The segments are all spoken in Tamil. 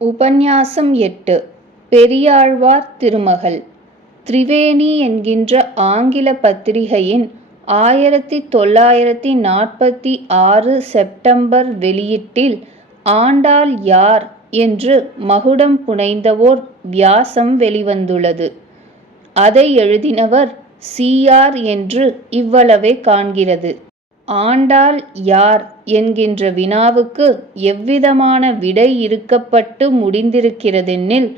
உபன்யாசம் எட்டு பெரியாழ்வார் திருமகள் திரிவேணி என்கின்ற ஆங்கில பத்திரிகையின் ஆயிரத்தி தொள்ளாயிரத்தி நாற்பத்தி ஆறு செப்டம்பர் வெளியீட்டில் ஆண்டாள் யார் என்று மகுடம் புனைந்தவோர் வியாசம் வெளிவந்துள்ளது. அதை எழுதினவர் சீயார் என்று இவ்வளவே காண்கிறது. ஆண்டாள் யார் என்கின்ற வினாவுக்கு எவ்விதமான விடை இருக்கப்பட்டு முடிந்திருக்கிறதெனில்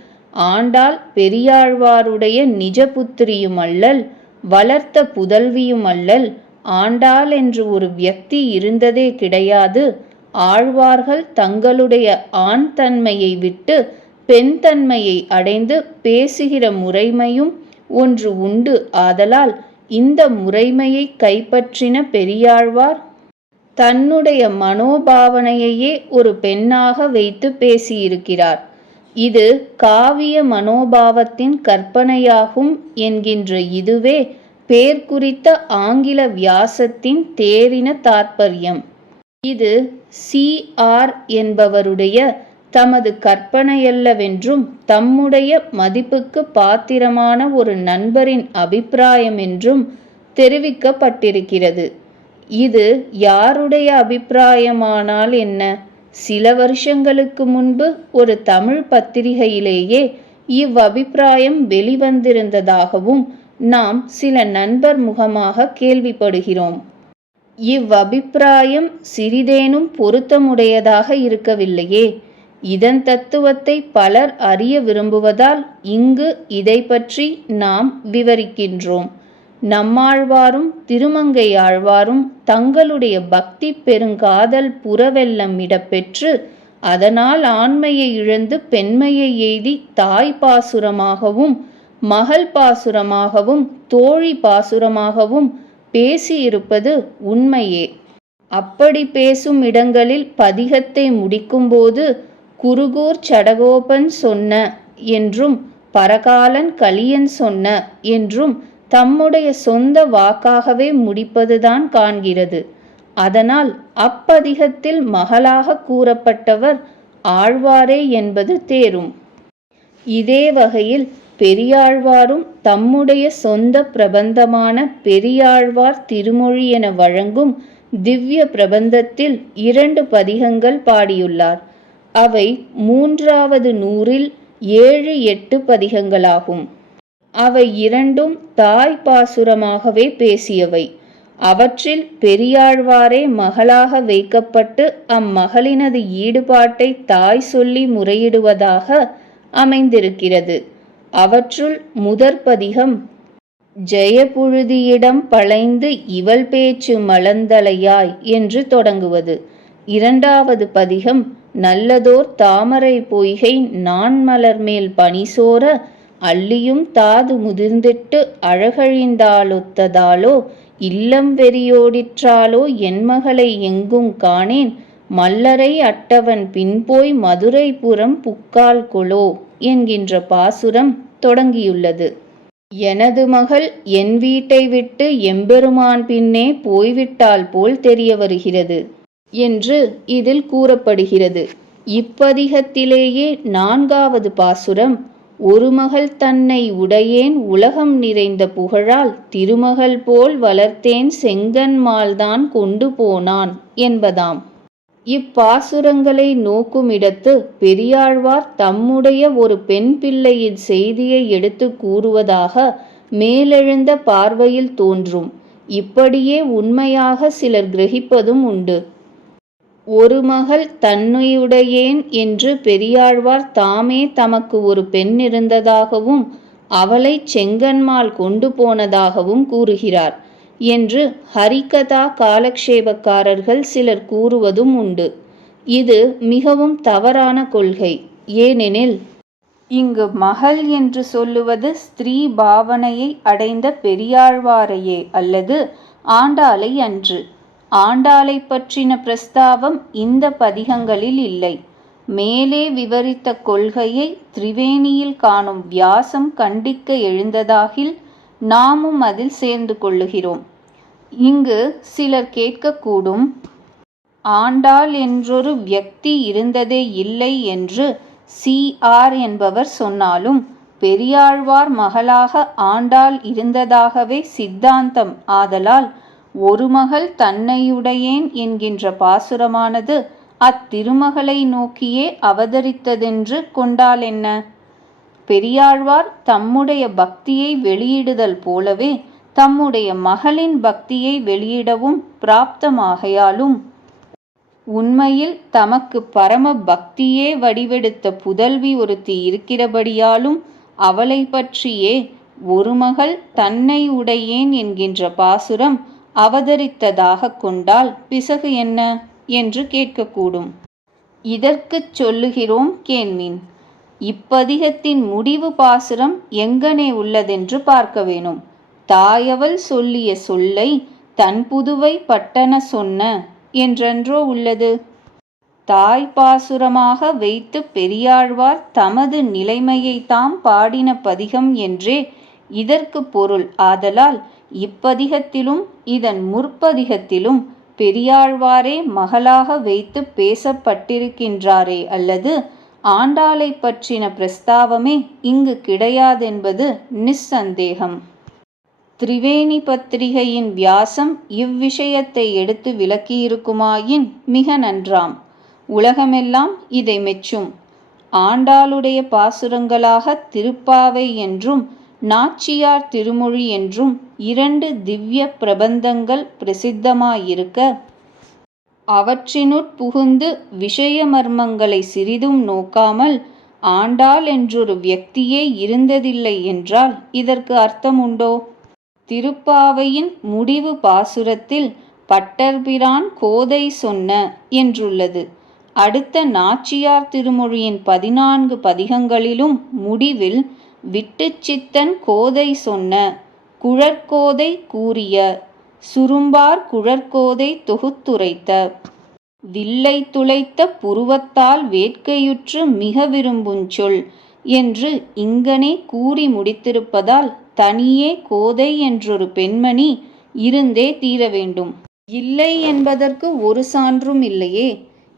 ஆண்டாள் பெரியாழ்வாருடைய நிஜ புத்திரியுமல்லல் வளர்த்த புதல்வியுமல்லல் ஆண்டாள் என்று ஒரு வியக்தி இருந்ததே கிடையாது. ஆழ்வார்கள் தங்களுடைய ஆண் தன்மையை விட்டு பெண் தன்மையை அடைந்து பேசுகிற முறைமையும் ஒன்று உண்டு. ஆதலால் இந்த முறைமையை கைப்பற்றின பெரியாழ்வார் தன்னுடைய மனோபாவனையையே ஒரு பெண்ணாக வைத்து பேசியிருக்கிறார். இது காவிய மனோபாவத்தின் கற்பனையாகும் என்கின்ற இதுவே பேர் குறித்த ஆங்கில வியாசத்தின் தேரின தாற்பயம். இது சி ஆர் என்பவருடைய தமது கற்பனையல்லவென்றும் தம்முடைய மதிப்புக்கு பாத்திரமான ஒரு நண்பரின் அபிப்பிராயம் என்றும் தெரிவிக்கப்பட்டிருக்கிறது. இது யாருடைய அபிப்பிராயமானால் என்ன? சில வருஷங்களுக்கு முன்பு ஒரு தமிழ் பத்திரிகையிலேயே இவ்வபிப்பிராயம் வெளிவந்திருந்ததாகவும் நாம் சில நண்பர் முகமாக கேள்விப்படுகிறோம். இவ்வபிப்பிராயம் சிறிதேனும் பொருத்தமுடையதாக இருக்கவில்லையே. இதன் தத்துவத்தை பலர் அறிய விரும்புவதால் இங்கு இதை பற்றி நாம் விவரிக்கின்றோம். நம்மாழ்வாரும் திருமங்கை ஆழ்வாரும் தங்களுடைய பக்தி பெருங்காதல் புறவெல்லம் இடப்பெற்று அதனால் ஆண்மையை இழந்து பெண்மையை எய்தி தாய் பாசுரமாகவும் மகள் பாசுரமாகவும் தோழி பாசுரமாகவும் பேசியிருப்பது உண்மையே. அப்படி பேசும் இடங்களில் பதிகத்தை முடிக்கும்போது குருகூர் சடகோபன் சொன்ன என்றும் பரகாலன் கலியன் சொன்ன என்றும் தம்முடைய சொந்த வாக்காகவே முடிப்பதுதான் காண்கிறது. அதனால் அப்பதிகத்தில் மகளாக கூறப்பட்டவர் ஆழ்வாரே என்பது தேரும். இதே வகையில் பெரியாழ்வாரும் தம்முடைய சொந்த பிரபந்தமான பெரியாழ்வார் திருமொழி என வழங்கும் திவ்ய பிரபந்தத்தில் இரண்டு பதிகங்கள் பாடியுள்ளார். அவை மூன்றாவது நூறில் ஏழு எட்டு பதிகங்களாகும். அவை இரண்டும் தாய் பாசுரமாகவே பேசியவை. அவற்றில் பெரியாழ்வாரே மகளாக வைக்கப்பட்டு அம்மகளினது ஈடுபாட்டை தாய் சொல்லி முறையிடுவதாக அமைந்திருக்கிறது. அவற்றுள் முதற் பதிகம் ஜெயபுழுதியிடம் பளைந்து இவள் பேச்சு மலந்தலையாய் என்று தொடங்குவது. இரண்டாவது பதிகம் நல்லதோர் தாமரை பொய்கை நான்மலர் மேல் பனிசோர அள்ளியும் தாது முதிர்ந்திட்டு அழகழிந்தாலொத்ததாலோ இல்லம் வெறியோடிற்றாலோ என் மகளை எங்கும் காணேன் மல்லரை அட்டவன் பின்போய் மதுரைபுரம் புக்கால் கொலோ என்கின்ற பாசுரம் தொடங்கியுள்ளது. எனது மகள் என் வீட்டை விட்டு எம்பெருமான் பின்னே போய்விட்டால் போல் தெரிய வருகிறது. என்று இதில் கூறப்படுகிறது. இப்பதிகத்திலேயே நான்காவது பாசுரம் ஒரு மகள் தன்னை உடையேன் உலகம் நிறைந்த புகழால் திருமகள் போல் வளர்த்தேன் செங்கன்மால்தான் கொண்டு போனான் என்பதாம். இப்பாசுரங்களை நோக்குமிடத்து பெரியாழ்வார் தம்முடைய ஒரு பெண் பிள்ளையின் செய்தியை எடுத்து கூறுவதாக மேலெழுந்த பார்வையில் தோன்றும். இப்படியே உண்மையாக சிலர் கிரகிப்பதும் உண்டு. ஒரு மகள் தன்னையுடையேன் என்று பெரியாழ்வார் தாமே தமக்கு ஒரு பெண் இருந்ததாகவும் அவளை செங்கன்மால் கொண்டு போனதாகவும் கூறுகிறார் என்று ஹரிகதா காலக்ஷேபக்காரர்கள் சிலர் கூறுவதும் உண்டு. இது மிகவும் தவறான கொள்கை. ஏனெனில் இங்கு மகள் என்று சொல்லுவது ஸ்திரீ பாவனையை அடைந்த பெரியாழ்வாரையே அல்லது ஆண்டாளை அன்று. ஆண்டாளை பற்றின பிரஸ்தாவம் இந்த பதிகங்களில் இல்லை. மேலே விவரித்த கொள்கையை திரிவேணியில் காணும் வியாசம் கண்டிக்க எழுந்ததாகில் நாமும் அதில் சேர்ந்து கொள்ளுகிறோம். இங்கு சிலர் கேட்கக்கூடும் ஆண்டாள் என்றொரு வியக்தி இருந்ததே இல்லை என்று சி. ஆர். என்பவர் சொன்னாலும் பெரியாழ்வார் மகளாக ஆண்டாள் இருந்ததாகவே சித்தாந்தம். ஆதலால் ஒரு மகள் தன்னையுடையேன் என்கின்ற பாசுரமானது அத்திருமகளை நோக்கியே அவதரித்ததென்று கொண்டாலென்ன பெரியாழ்வார் தம்முடைய பக்தியை வெளியிடுதல் போலவே தம்முடைய மகளின் பக்தியை வெளியிடவும் பிராப்தமாகையாலும் உண்மையில் தமக்கு பரம பக்தியே வடிவெடுத்த புதல்வி ஒருத்தி இருக்கிறபடியாலும் அவளை பற்றியே ஒரு மகள் தன்னை உடையேன் என்கின்ற பாசுரம் அவதரித்ததாக கொண்டால் பிசகு என்ன? என்று கேட்கக்கூடும். இதற்குச் சொல்லுகிறோம் கேண்மீன். இப்பதிகத்தின் முடிவு பாசுரம் எங்கனே உள்ளதென்று பார்க்க வேணும். தாயவள் சொல்லிய சொல்லை தன் புதுவை பட்டன சொன்ன என்றென்றோ உள்ளது. தாய் பாசுரமாக வைத்து பெரியாழ்வார் தமது நிலைமையை தாம் பாடின பதிகம் என்றே இதற்கு பொருள். ஆதலால் இப்பதிகத்திலும் இதன் முற்பதிகத்திலும் பெரியாழ்வாரே மகளாக வைத்து பேசப்பட்டிருக்கின்றாரே அல்லது ஆண்டாளை பற்றின பிரஸ்தாவமே இங்கு கிடையாதென்பது நிஸ்சந்தேகம். திரிவேணி பத்திரிகையின் வியாசம் இவ்விஷயத்தை எடுத்து விளக்கியிருக்குமாயின் மிக நன்றாம். உலகமெல்லாம் இதை மெச்சும். ஆண்டாளுடைய பாசுரங்களாக திருப்பாவை என்றும் நாச்சியார் திருமொழி என்றும் இரண்டு திவ்ய பிரபந்தங்கள் பிரசித்தமாயிருக்க. அவற்றினுட் புகுந்து விஷய மர்மங்களை சிறிதும் நோக்காமல் ஆண்டாள் என்றொரு வியக்தியே இருந்ததில்லை என்றால் இதற்கு அர்த்தம் உண்டோ திருப்பாவையின் முடிவு பாசுரத்தில் பட்டர்பிரான் கோதை சொன்ன என்றுள்ளது. அடுத்த நாச்சியார் திருமொழியின் பதினான்கு பதிகங்களிலும் முடிவில் விட்டுச்சித்தன் கோதை சொன்ன குழற்கோதை கூறிய சுரும்பார் குழற்கோதை தொகுத்துரைத்த. வில்லை துளைத்த புருவத்தால் வேட்கையுற்று மிக விரும்புஞ்சொல் என்று இங்கனே கூறி முடித்திருப்பதால் தனியே கோதை என்றொரு பெண்மணி இருந்தே தீர வேண்டும். இல்லை என்பதற்கு ஒரு சான்றும் இல்லையே.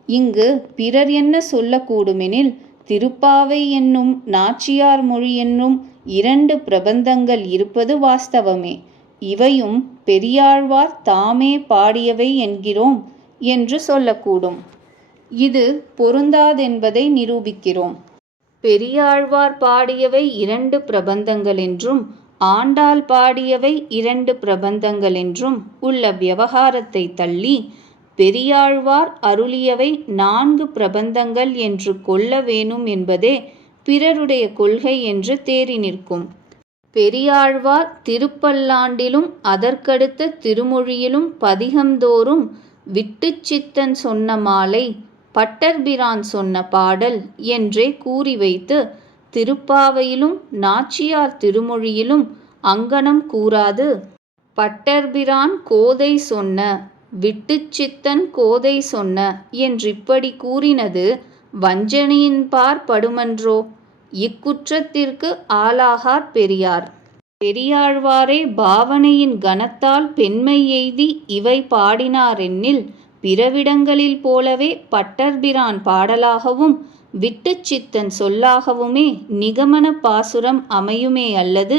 இங்கு பிறர் என்ன சொல்லக்கூடுமெனில் திருப்பாவை என்னும் நாச்சியார் மொழி என்னும் இரண்டு பிரபந்தங்கள் இருப்பது வாஸ்தவமே. இவையும் பெரியாழ்வார் தாமே பாடியவை என்கிறோம் என்று சொல்லக்கூடும். இது பொருந்தாதென்பதை நிரூபிக்கிறோம். பெரியாழ்வார் பாடியவை இரண்டு பிரபந்தங்கள் என்றும் ஆண்டாள் பாடியவை இரண்டு பிரபந்தங்கள் என்றும் உள்ள விவகாரத்தை தள்ளி பெரியாழ்வார் அருளியவை நான்கு பிரபந்தங்கள் என்று கொள்ள வேணும் என்பதே பிறருடைய கொள்கை என்று தேறி நிற்கும். பெரியாழ்வார் திருப்பல்லாண்டிலும் அதற்கடுத்த திருமொழியிலும் பதிகந்தோறும் விட்டுச்சித்தன் சொன்ன மாலை பட்டர்பிரான் சொன்ன பாடல் என்றே கூறி வைத்து திருப்பாவையிலும் நாச்சியார் திருமொழியிலும் அங்கனம் கூறாது. பட்டர்பிரான் கோதை சொன்ன விட்டுச்சித்தன் கோதை சொன்ன என்றிப்படி கூறினது வஞ்சனையின்பார் படுமன்றோ? இக்குற்றத்திற்கு ஆளாகார் பெரியார். பெரியாழ்வாரே பாவனையின் கனத்தால் பெண்மை எய்தி இவை பாடினாரென்னில் பிறவிடங்களில் போலவே பட்டர்பிரான் பாடலாகவும் விட்டுச்சித்தன் சொல்லாகவுமே நிகமன பாசுரம் அமையுமே அல்லது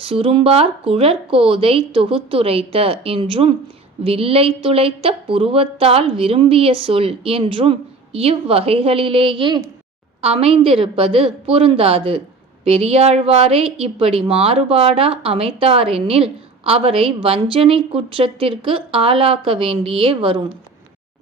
சுரும்பார் குழற்கோதை தொகுத்துரைத்த என்றும் வில்லை துளைத்த புருவத்தால் விரும்பிய சொல் என்றும் இவ்வகைகளிலேயே அமைந்திருப்பது பொருந்தாது. பெரியாழ்வாரே இப்படி மாறுபாடா அமைத்தாரென்னில் அவரை வஞ்சனை குற்றத்திற்கு ஆளாக்க வேண்டியே வரும்.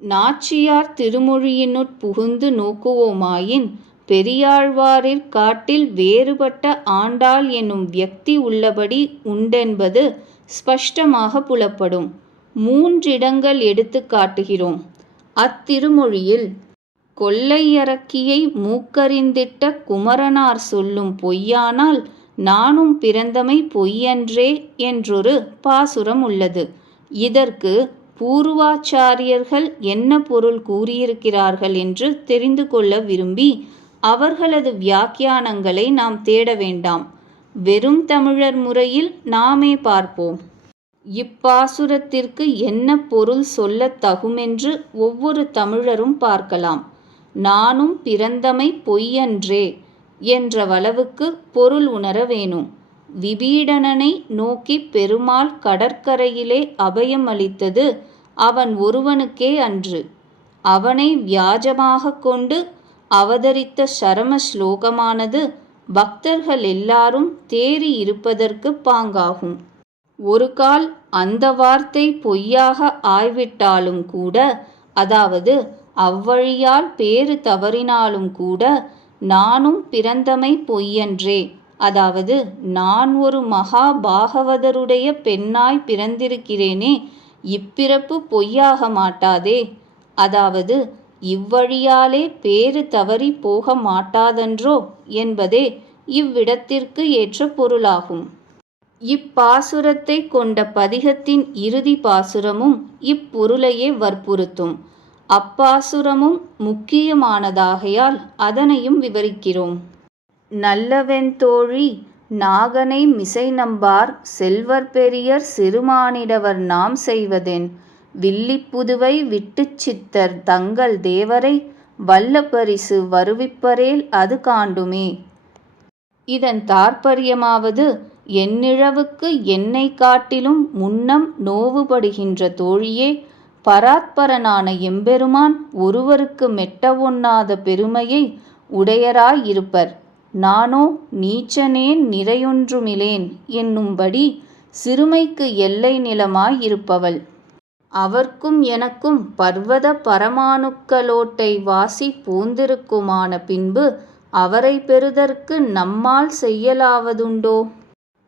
நாச்சியார் திருமொழியினுட் புகுந்து நோக்குவோமாயின் பெரியாழ்வாரிற் காட்டில் வேறுபட்ட ஆண்டாள் என்னும் வியக்தி உள்ளபடி உண்டென்பது ஸ்பஷ்டமாக புலப்படும். மூன்றிடங்கள் எடுத்து காட்டுகிறோம். அத்திருமொழியில் கொள்ளையரக்கியை மூக்கறிந்திட்ட குமரனார் சொல்லும் பொய்யானால் நானும் பிறந்தமை பொய்யன்றே என்றொரு பாசுரம் உள்ளது. இதற்கு பூர்வாச்சாரியர்கள் என்ன பொருள் கூறியிருக்கிறார்கள் என்று தெரிந்து கொள்ள விரும்பி அவர்களது வியாக்கியானங்களை நாம் தேட வேண்டாம். வெறும் தமிழர் முறையில் நாமே பார்ப்போம். இப்பாசுரத்திற்கு என்ன பொருள் சொல்லத் தகுமென்று ஒவ்வொரு தமிழரும் பார்க்கலாம். நானும் பிறந்தமை பொய்யன்றே என்ற வளவுக்கு பொருள் உணர வேணும். விபீடனனை நோக்கிப் பெருமாள் கடற்கரையிலே அபயம் அளித்தது அவன் ஒருவனுக்கே அன்று. அவனை வியாஜமாகக் கொண்டு அவதரித்த சரம ஸ்லோகமானது பக்தர்கள் எல்லாரும் தேறி இருப்பதற்கு பாங்காகும். ஒருகால் அந்த வார்த்தை பொய்யாக ஆய்விட்டாலும் கூட அதாவது அவ்வழியால் பேறு தவறினாலும் கூட நானும் பிறந்தமை பொய்யன்றே அதாவது நான் ஒரு மகா பாகவதருடைய பெண்ணாய் பிறந்திருக்கிறேனே இப்பிறப்பு பொய்யாக மாட்டாதே அதாவது இவ்வழியாலே பேறு தவறி போக மாட்டாதன்றோ என்பதே இவ்விடத்திற்கு ஏற்ற பொருளாகும். இப்பாசுரத்தைக் கொண்ட பதிகத்தின் இறுதி பாசுரமும் இப்பொருளையே வற்புறுத்தும். அப்பாசுரமும் முக்கியமானதாகையால் அதனையும் விவரிக்கிறோம். நல்லவெந்தோழி நாகனை மிசை நம்பார் செல்வர் பெரியர் சிறுமானிடவர் நாம் செய்வதென் வில்லிப்புதுவை விட்டுச் சித்தர் தங்கள் தேவரை வல்ல பரிசு வருவிப்பரேல் அது காண்டுமே. இதன் தாற்பரியமாவது என்னிழவுக்கு என்னை காட்டிலும் முன்னம் நோவுபடுகின்ற தோழியே பராத்பரனான எம்பெருமான் ஒருவருக்கு மெட்டவொண்ணாத பெருமையை உடையராய் இருப்பர். நானோ நீச்சனேன் நிறையொன்றுமிலேன் என்னும்படி சிறுமைக்கு எல்லை நிலமாயிருப்பவள் அவர்க்கும் எனக்கும் பர்வத பரமாணுக்களோட்டை வாசி போந்திருக்குமான பின்பு அவரைப் பெறுதற்கு நம்மால் செய்யலாவதுண்டோ?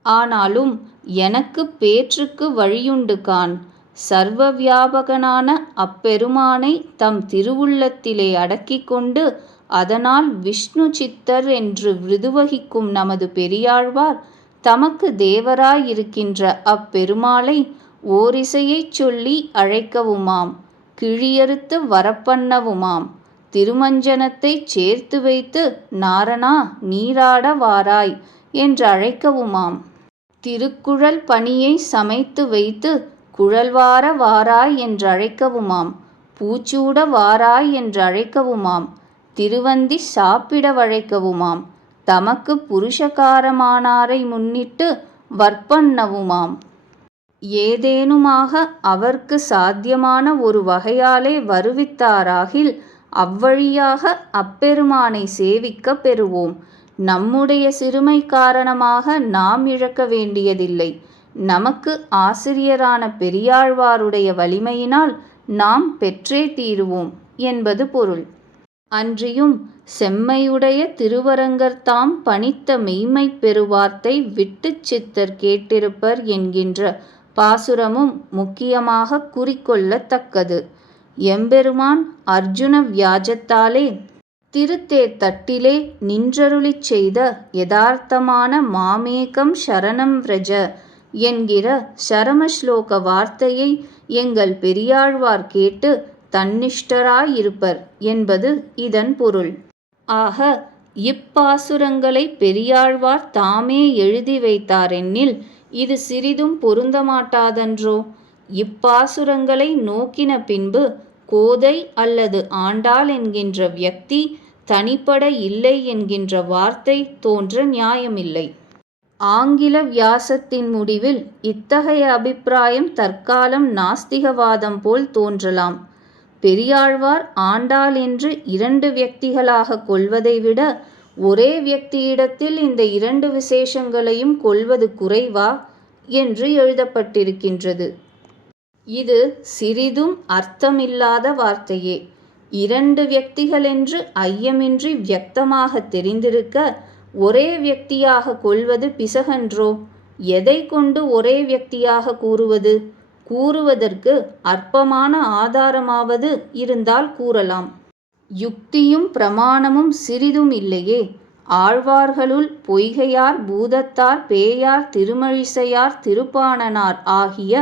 ஆனாலும் எனக்குப் பேற்றுக்கு வழியுண்டு கான் சர்வ வியாபகனான அப்பெருமானை தம் திருவுள்ளத்திலே அடக்கிக் கொண்டு அதனால் விஷ்ணு சித்தர் என்று விருதுவகிக்கும் நமது பெரியாழ்வார் தமக்கு தேவராயிருக்கின்ற அப்பெருமாளை ஓரிசையைச் சொல்லி அழைக்கவுமாம் கிழியறுத்து வரப்பண்ணவுமாம் திருமஞ்சனத்தைச் சேர்த்து வைத்து நாரணா நீராட வாராய் என்றழைக்கவுமாம் திருக்குழல் பணியை சமைத்து வைத்து குழல்வார வாராய் என்றழைக்கவுமாம் பூச்சூட வாராய் என்றழைக்கவுமாம் திருவந்தி சாப்பிட வழைக்கவுமாம் தமக்கு புருஷகாரமானாரை முன்னிட்டு வற்பண்ணவுமாம். ஏதேனுமாக அவர்க்கு சாத்தியமான ஒரு வகையாலே வருவித்தாராகில் அவ்வழியாக அப்பெருமானை சேவிக்கப் பெறுவோம். நம்முடைய சிறுமை காரணமாக நாம் இழக்க வேண்டியதில்லை. நமக்கு ஆசிரியரான பெரியாழ்வாருடைய வலிமையினால் நாம் பெற்றே தீருவோம் என்பது பொருள். அன்றியும் செம்மையுடைய திருவரங்கர்தாம் பணித்த மெய்மை பெருவார்த்தை விட்டுச் சித்தர் கேட்டிருப்பர் என்கின்ற பாசுரமும் முக்கியமாகக் குறிக்கொள்ளத்தக்கது எம்பெருமான் அர்ஜுன வியாஜத்தாலே திருத்தே தட்டிலே நின்றருளிச் செய்த யதார்த்தமான மாமேகம் சரணம் விரஜ என்கிற சரமஸ்லோக வார்த்தையை எங்கள் பெரியாழ்வார் கேட்டு தன்னிஷ்டராயிருப்பர் என்பது இதன் பொருள். ஆக இப்பாசுரங்களைப் பெரியாழ்வார் தாமே எழுதி வைத்தாரென்னில் இது சிறிதும் பொருந்தமாட்டாதன்றோ? இப்பாசுரங்களை நோக்கின பின்பு கோதை அல்லது ஆண்டாள் என்கின்ற வியக்தி தனிப்பட இல்லை என்கின்ற வார்த்தை தோன்ற நியாயமில்லை. ஆங்கில வியாசத்தின் முடிவில் இத்தகைய அபிப்பிராயம் தற்காலம் நாஸ்திகவாதம் போல் தோன்றலாம். பெரியாழ்வார் ஆண்டாள் என்று இரண்டு வெக்திகளாக கொள்வதை விட ஒரே வியக்தியிடத்தில் இந்த இரண்டு விசேஷங்களையும் கொள்வது குறைவா? என்று எழுதப்பட்டிருக்கின்றது. இது சிறிதும் அர்த்தமில்லாத வார்த்தையே. இரண்டு வியக்திகளென்று ஐயமின்றி வியக்தமாகத் தெரிந்திருக்க ஒரே வியக்தியாக கொள்வது பிசகன்றோ? எதைக் கொண்டு ஒரே வியக்தியாக கூறுவது? கூறுவதற்கு அற்பமான ஆதாரமாவது இருந்தால் கூறலாம். யுக்தியும் பிரமாணமும் சிறிதும் இல்லையே. ஆழ்வார்களுள் பொய்கையார் பூதத்தார் பேயார் திருமழிசையார் திருப்பாணனார் ஆகிய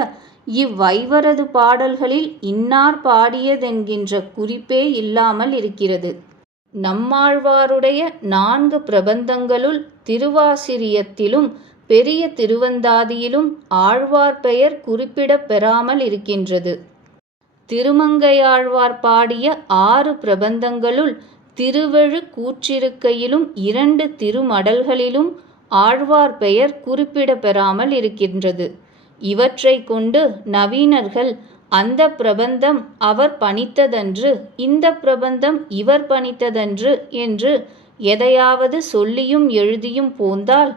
இவ்வைவரது பாடல்களில் இன்னார் பாடியதென்கின்ற குறிப்பே இல்லாமல் இருக்கிறது. நம்மாழ்வாருடைய நான்கு பிரபந்தங்களுள் திருவாசிரியத்திலும் பெரிய திருவந்தாதியிலும் ஆழ்வார் பெயர் குறிப்பிடப் பெறாமல் இருக்கின்றது. திருமங்கையாழ்வார் பாடிய ஆறு பிரபந்தங்களுள் திருவெழு கூற்றிருக்கையிலும் இரண்டு திருமடல்களிலும் ஆழ்வார் பெயர் குறிப்பிடப் பெறாமல் இருக்கின்றது. இவற்றை கொண்டு நவீனர்கள் அந்த பிரபந்தம் அவர் பணித்ததன்று இந்த பிரபந்தம் இவர் பணித்ததன்று என்று எதையாவது சொல்லியும் எழுதியும் போந்தால்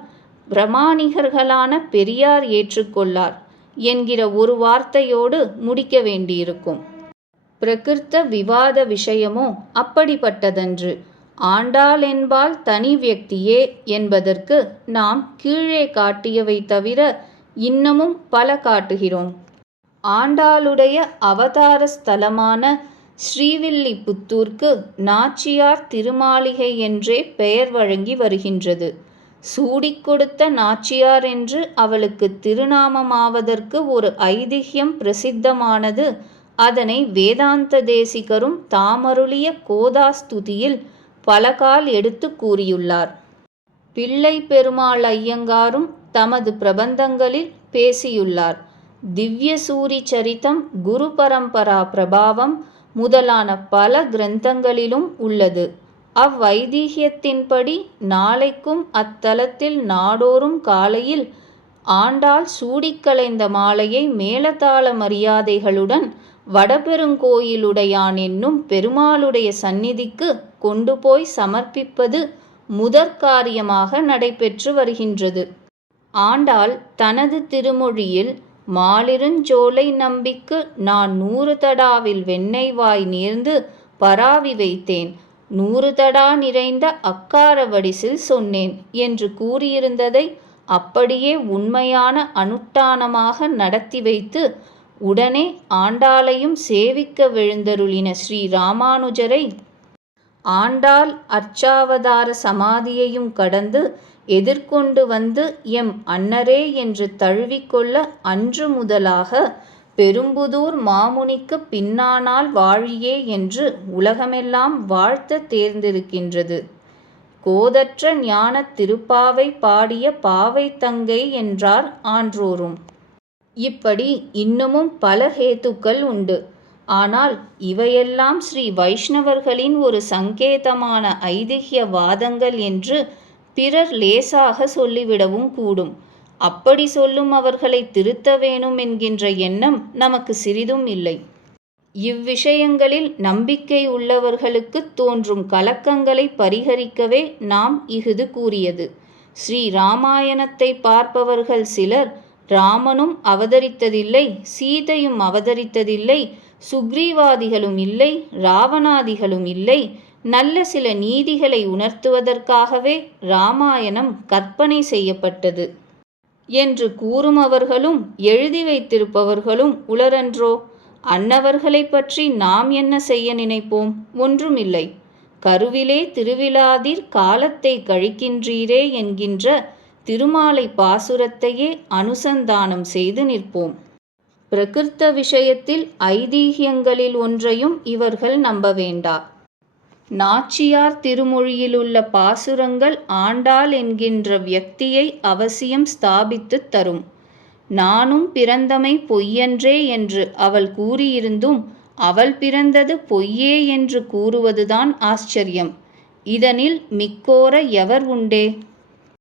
பிரமாணிகர்களான பெரியார் ஏற்றுக்கொள்ளார் என்கிற ஒரு வார்த்தையோடு முடிக்க வேண்டியிருக்கும். பிரகிருத்த விவாத விஷயமோ அப்படிப்பட்டதன்று. ஆண்டாள் என்பால் தனி வியக்தியே என்பதற்கு நாம் கீழே காட்டியவை தவிர இன்னமும் பல காட்டுகிறோம். ஆண்டாளுடைய அவதார ஸ்தலமான ஸ்ரீவில்லிபுத்தூர்க்கு நாச்சியார் திருமாளிகை என்றே பெயர் வழங்கி வருகின்றது. சூடிக் கொடுத்த நாச்சியார் என்று அவளுக்கு திருநாமமாவதற்கு ஒரு ஐதிஹ்யம் பிரசித்தமானது அதனை வேதாந்த தேசிகரும் தாமருளிய கோதாஸ்துதியில் பலகால் எடுத்துக் கூறியுள்ளார். பிள்ளை பெருமாள் ஐயங்காரும் தமது பிரபந்தங்களில் பேசியுள்ளார். திவ்ய சூரி சரிதம் குரு பரம்பரா பிரபாவம் முதலான பல கிரந்தங்களிலும் உள்ளது. அவ்வைதீகியத்தின்படி நாளைக்கும் அத்தலத்தில் நாடோறும் காலையில் ஆண்டாள் சூடிக்கலைந்த மாலையை மேலதாள மரியாதைகளுடன் வடபெருங்கோயிலுடையான் என்னும் பெருமாளுடைய சந்நிதிக்கு கொண்டு போய் சமர்ப்பிப்பது முதற்காரியமாக நடைபெற்று வருகின்றது. ஆண்டாள் தனது திருமொழியில் மாலிருஞ் சோலை நம்பிக்கு நான் நூறு தடாவில் வெண்ணெய் வாய் நேர்ந்து பராவி வைத்தேன். நூறு தடா நிறைந்த அக்கார வடிசில் சொன்னேன் என்று கூறியிருந்ததை அப்படியே உண்மையான அனுட்டானமாக நடத்தி வைத்து உடனே ஆண்டாளையும் சேவிக்க விழுந்தருளின ஸ்ரீ ராமானுஜரை ஆண்டாள் அர்ச்சாவதார சமாதியையும் கடந்து எதிர்கொண்டு வந்து எம் அன்னரே என்று தழுவிக்கொள்ள அன்று முதலாக பெரும்புதூர் மாமுனிக்குப் பின்னானால் வாழியே என்று உலகமெல்லாம் வாழ்த்த தேர்ந்திருக்கின்றது. கோதற்ற ஞானத் திருப்பாவை பாடிய பாவை தங்கை என்றார் ஆன்றோரும். இப்படி இன்னமும் பல ஹேத்துக்கள் உண்டு. ஆனால் இவையெல்லாம் ஸ்ரீ வைஷ்ணவர்களின் ஒரு சங்கேதமான ஐதிஹ்ய வாதங்கள் என்று பிறர் லேசாக சொல்லிவிடவும் கூடும். அப்படி சொல்லும் அவர்களை திருத்த வேணும் என்கின்ற எண்ணம் நமக்கு சிறிதும் இல்லை. இவ்விஷயங்களில் நம்பிக்கை உள்ளவர்களுக்குத் தோன்றும் கலக்கங்களைப் பரிகரிக்கவே நாம் இஃது கூறியது. ஸ்ரீ ராமாயணத்தை பார்ப்பவர்கள் சிலர் ராமனும் அவதரித்ததில்லை சீதையும் அவதரித்ததில்லை சுக்ரீவாதிகளும் இல்லை இராவணாதிகளும் இல்லை நல்ல சில நீதிகளை உணர்த்துவதற்காகவே இராமாயணம் கற்பனை செய்யப்பட்டது. என்று கூறுமவர்களும் எழுதி வைத்திருப்பவர்களும் உளரன்றோ? அன்னவர்களைப் பற்றி நாம் என்ன செய்ய நினைப்போம்? ஒன்றுமில்லை. கருவிலே திருவிழாதீர் காலத்தை கழிக்கின்றீரே என்கின்ற திருமாலை பாசுரத்தையே அனுசந்தானம் செய்து நிற்போம். பிரகிருத்த விஷயத்தில் ஐதீகியங்களில் ஒன்றையும் இவர்கள் நம்ப வேண்டா. நாச்சியார் திருமொழியிலுள்ள பாசுரங்கள் ஆண்டாள் என்கின்ற வியக்தியை அவசியம் ஸ்தாபித்துத் தரும். நானும் பிறந்தமை பொய்யன்றே என்று அவள் கூறியிருந்தும் அவள் பிறந்தது பொய்யே என்று கூறுவதுதான் ஆச்சரியம். இதனில் மிக்கோர எவர் உண்டே?